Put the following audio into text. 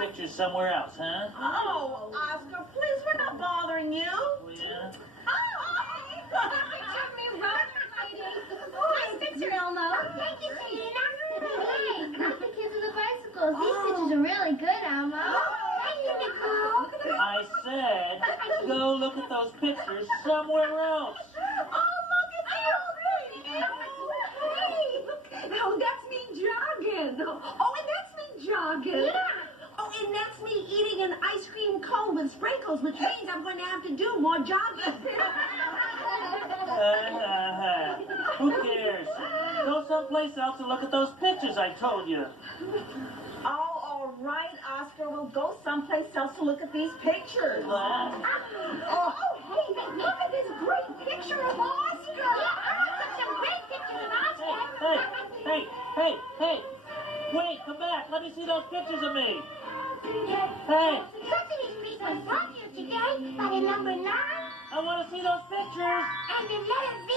pictures somewhere else, huh? Oh, Oscar, please, we're not bothering you. Yeah. Nice picture, Elmo. Thank you, Selena. Hey, not the kids on the bicycles. These pictures are really good, Elmo. Thank you, Nicole. I said, go look at those pictures somewhere else. Oh, that's me jogging. Oh, and that's me jogging. Yeah. Oh, and that's me eating an ice cream cone with sprinkles, which means I'm going to have to do more jogging. Who cares? Go someplace else and look at those pictures I told you. Oh, all right, Oscar. We'll go someplace else to look at these pictures. What? Oh, hey, look at this great picture of Oscar. Took some great pictures of Oscar. Hey. Wait, come back. Let me see those pictures of me. Hey, Sesame's piece was funnier today, but in number 9, I want to see those pictures. and in letter V,